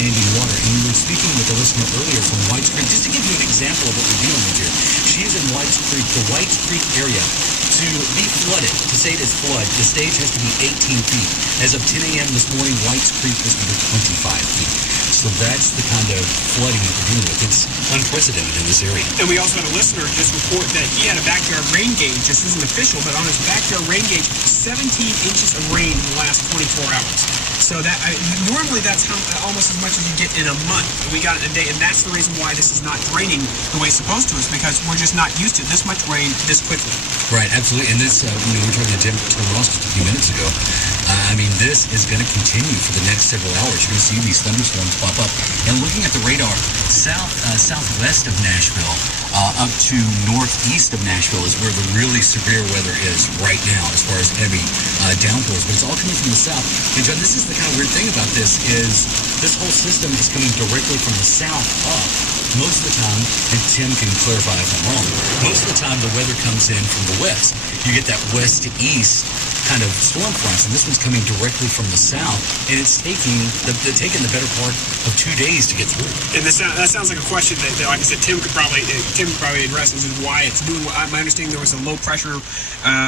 standing water. And we were speaking with a listener earlier from Whites Creek, just to give you an example of what we're dealing with here. She's in Whites Creek, the Whites Creek area. To be flooded, to say it is flood, the stage has to be 18 feet. As of 10 a.m. this morning, Whites Creek is under 25 feet. So that's the kind of flooding that we're dealing with. It's unprecedented in this area. And we also had a listener just report that he had a backyard rain gauge. This isn't official, but on his backyard rain gauge, 17 inches of rain in the last 24 hours. So that normally that's almost as much as you get in a month. We got it in a day, and that's the reason why this is not draining the way it's supposed to, is because we're just not used to this much rain this quickly. Right, absolutely. And this, we were talking to Jim Ross just a few minutes ago. This is going to continue for the next several hours. You're going to see these thunderstorms pop up. And looking at the radar, southwest of Nashville, up to northeast of Nashville is where the really severe weather is right now, as far as heavy downpours. But it's all coming from the south. And John, this is the kind of weird thing about this is this whole system is coming directly from the south up. Most of the time, and Tim can clarify if I'm wrong, most of the time the weather comes in from the west. You get that west to east kind of storm fronts, and this one's coming directly from the south, and it's taking the better part of 2 days to get through. And that sounds like a question that, like I said, Tim could probably address, is why it's doing what. My understanding, there was a low pressure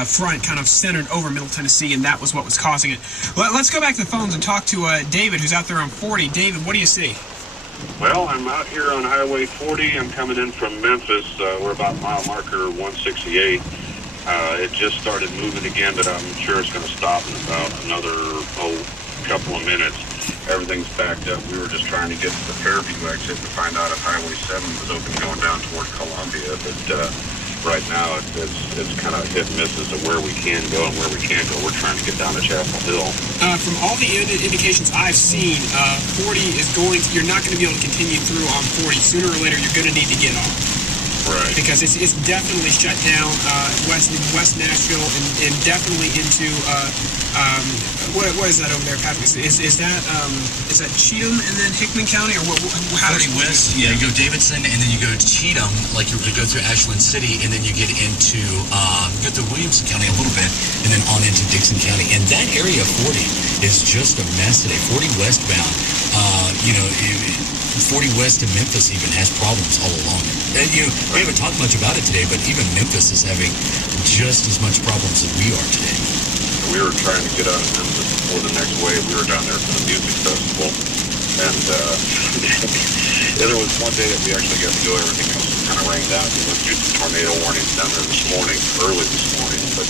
front kind of centered over Middle Tennessee, and that was what was causing it. Let's go back to the phones and talk to David, who's out there on 40. David, what do you see? Well, I'm out here on Highway 40. I'm coming in from Memphis. We're about mile marker 168. It just started moving again, but I'm sure it's going to stop in about another couple of minutes. Everything's backed up. We were just trying to get to the Fairview exit to find out if Highway 7 was open going down toward Columbia. But right now, it's kind of hit and misses of where we can go and where we can't go. We're trying to get down to Chapel Hill. From all the indications I've seen, 40 is you're not going to be able to continue through on 40. Sooner or later, you're going to need to get off. Right. Because it's definitely shut down West Nashville and definitely into what is that over there, Patrick? Is that Cheatham and then Hickman County, or what? How 40 West, yeah. You go Davidson, and then you go to Cheatham, like you would go through Ashland City, and then you get into Williamson County a little bit, and then on into Dixon County. And that area of 40 is just a mess today. 40 westbound, 40 west to Memphis even has problems all along it. And, we haven't talked much about it today, but even Memphis is having just as much problems as we are today. We were trying to get out of Memphis before the next wave. We were down there for the music festival, and there was one day that we actually got to go. Everything else was kind of rained out. We went through some tornado warnings down there early this morning, but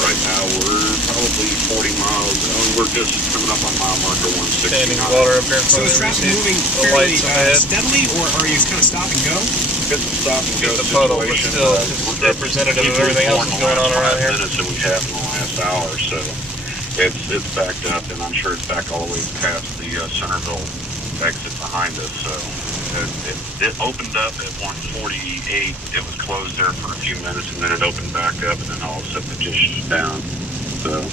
right now we're probably 40 miles. We're just coming up on mile marker 169. Standing water up here. So is traffic moving fairly steadily, or are you just kind of stop and go? It's a stop and go the puddle, but situation. still it's representative of everything else that's going on around here. Minutes that we have in the last hour, so it's backed up, and I'm sure it's back all the way past the Centerville exit behind us. So it opened up at 148. It was closed there for a few minutes, and then it opened back up, and then all of a sudden it just shut down. So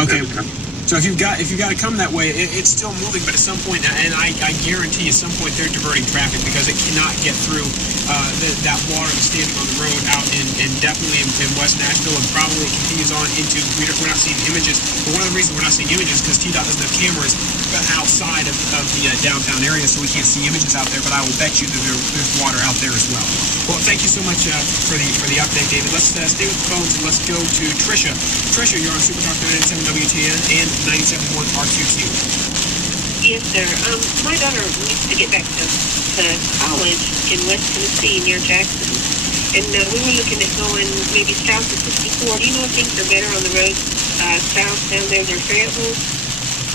okay. So if you've got to come that way, it's still moving, but at some point, and I guarantee at some point they're diverting traffic because it cannot get through that water that's standing on the road out in definitely in West Nashville, and probably continues on into, we're not seeing images, but one of the reasons we're not seeing images is because TDOT doesn't have cameras outside of the downtown area, so we can't see images out there, but I will bet you that there's water out there as well. Well, thank you so much for the update, David. Let's stay with the phones and let's go to Tricia. Tricia, you're on Super Talk 97 WTN and 97.1 RQQ. Yes, sir. My daughter needs to get back to college in West Tennessee near Jackson. And we were looking at going maybe south of 64. Do you know if things are better on the road south down there near Fayetteville?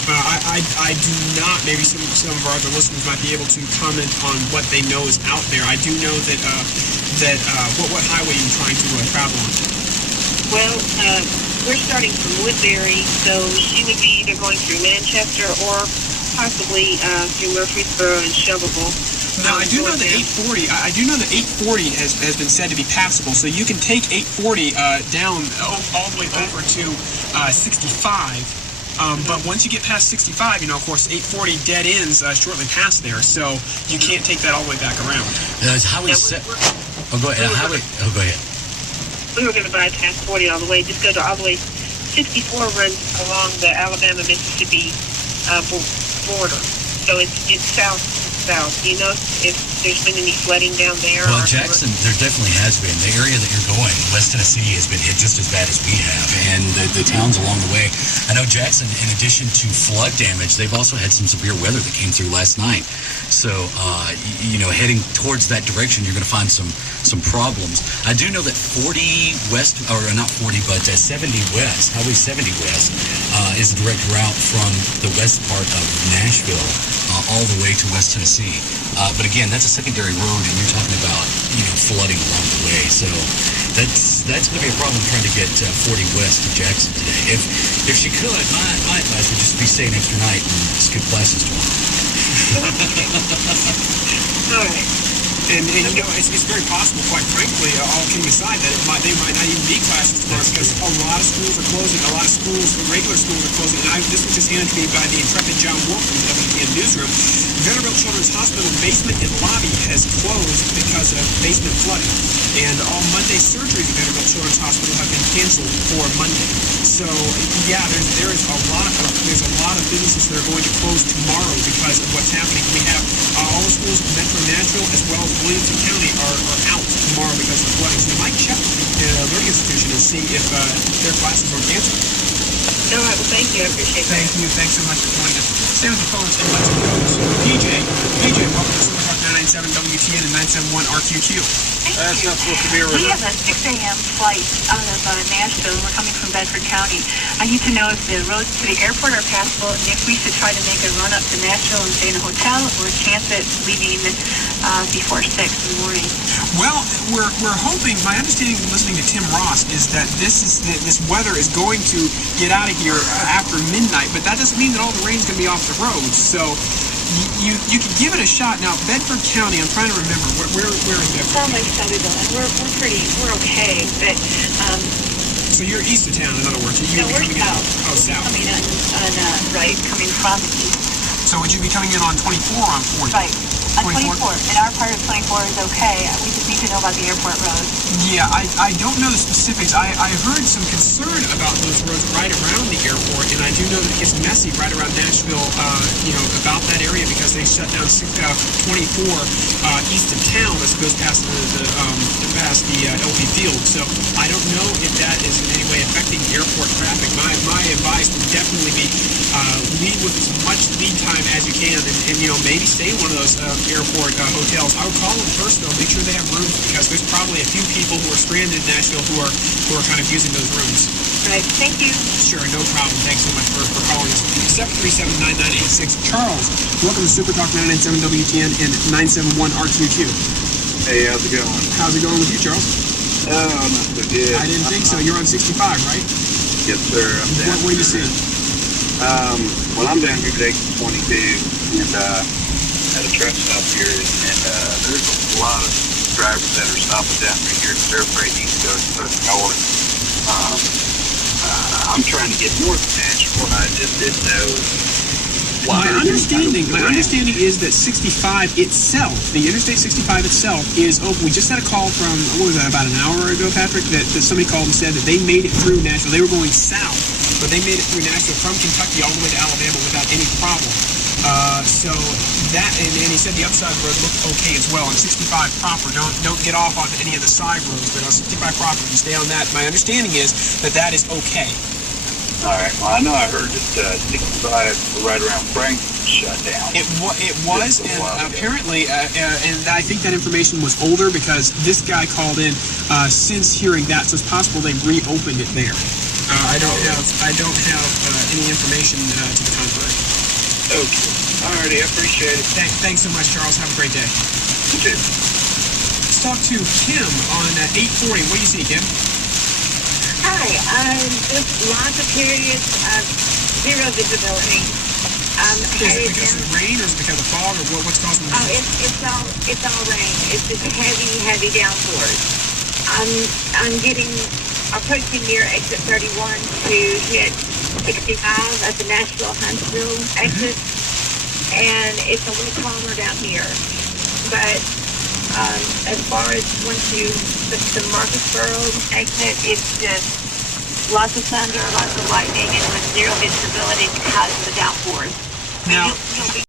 I do not. Maybe some of our other listeners might be able to comment on what they know is out there. I do know that what highway are you trying to travel on? Well, we're starting from Woodbury, so she would be either going through Manchester or possibly through Murfreesboro and Shelbyville. Now, I do know that 840. I do know that 840 has been said to be passable, so you can take 840 down all the way over to 65. But once you get past 65, of course, 840 dead ends shortly past there, so you can't take that all the way back around. Highway set. Go ahead. Go ahead. We were going to bypass 40 all the way, just go to all the way. 64 runs along the Alabama-Mississippi border. So it's south. Do you know if there's been any flooding down there? Well, Jackson, there definitely has been. The area that you're going, West Tennessee, has been hit just as bad as we have, and the towns along the way. I know Jackson, in addition to flood damage, they've also had some severe weather that came through last night. So, heading towards that direction, you're going to find some problems. I do know that 70 West, Highway 70 West, is a direct route from the west part of Nashville all the way to West Tennessee. But again, that's a secondary road, and you're talking about flooding along the way. So that's going to be a problem trying to get 40 West to Jackson today. If she could, my advice would just be stay an extra night and skip classes tomorrow. All right. And it's very possible, quite frankly, all kidding aside, that they might not even be classes tomorrow because a lot of schools are closing. A lot of schools, regular schools, are closing. And this was just handed to me by the intrepid John Wolf from the WPN Newsroom. Vanderbilt Children's Hospital basement and lobby has closed because of basement flooding. And all Monday surgeries at Vanderbilt Children's Hospital have been canceled for Monday. So, yeah, there's a lot of businesses that are going to close tomorrow because of what's happening. We have all the schools in Metro Nashville as well as Williamson County are out tomorrow because of flooding. So we might check with the learning institution and see if their classes are canceled. All right, well, thank you. I appreciate that. Thank you. Thanks so much for joining us. Stay on the phone and let's go to PJ, welcome to Super Talk 997 WTN and 971 RQQ. That's not supposed to be a We river. have a 6 a.m. flight out of Nashville. We're coming from Bedford County. I need to know if the roads to the airport are passable and if we should try to make a run up to Nashville and stay in a hotel or chance it leaving before 6 in the morning. Well, we're hoping. My understanding from listening to Tim Ross is that this weather is going to get out of here after midnight, but that doesn't mean that all the rain's going to be off the roads. So you could give it a shot. Now, Bedford County, I'm trying to remember where is Bedford? Sound like Shelbyville, and we're okay, but So you're east of town, in other words. no, we're south. Oh, south. Coming coming from the east. So would you be coming in on 24 or on 40? Right. On 24? 24. And our part of 24 is okay. We just need to know about the airport road. Yeah, I don't know the specifics. I heard some concern about those roads right around the airport, and I do know that it gets messy right around Nashville, about that area because they shut down 24 east of town as it goes past the LP Field. So I don't know if that is in any way affecting airport traffic. My advice would definitely be leave with as much lead time as you can, and maybe stay in one of those airport hotels. I would call them first though, make sure they have rooms because there's probably a few people who are stranded in Nashville who are kind of using those rooms. Right. Thank you. Sure, no problem. Thanks so much for calling us. 737-9986. Charles, welcome to Super Talk 997 WTN and 971 RQQ. Hey, how's it going? How's it going with you, Charles? Oh, not so good. I didn't think so. You're on 65, right? Yes, sir. I'm down. What do you see? Well, I'm down here at exit 22 and at a truck stop here, and there's a lot of drivers that are stopping down here. They're afraid to go north. I'm trying to get north of Nashville. I just didn't know. My understanding is that 65 itself, the Interstate 65 itself, is open. We just had a call from, what was that, about an hour ago, Patrick, that somebody called and said that they made it through Nashville. They were going south, but they made it through Nashville from Kentucky all the way to Alabama without any problem. So that, and he said the upside road looked okay as well. On 65 proper, don't get off on any of the side roads, but on 65 proper, you stay on that. My understanding is that is okay. All right. Well, I know I heard that 65 right around Franklin shut down. It was, and apparently, and I think that information was older because this guy called in since hearing that, so it's possible they reopened it there. I don't have any information to the contrary. Okay. All righty. I appreciate it. Thanks so much, Charles. Have a great day. You too. Let's talk to Kim on 840. What do you see, Kim? Hi. Just lots of periods of zero visibility. Is it because of the rain, or is it because of fog, or what's causing the rain? It's all rain. It's just heavy downpours. I'm approaching near exit 31 to hit 65 at the Nashville Huntsville exit, and it's a little calmer down here. But as far as once the Murfreesboro exit, it's just lots of thunder, lots of lightning, and with zero visibility because of the downpours. Now,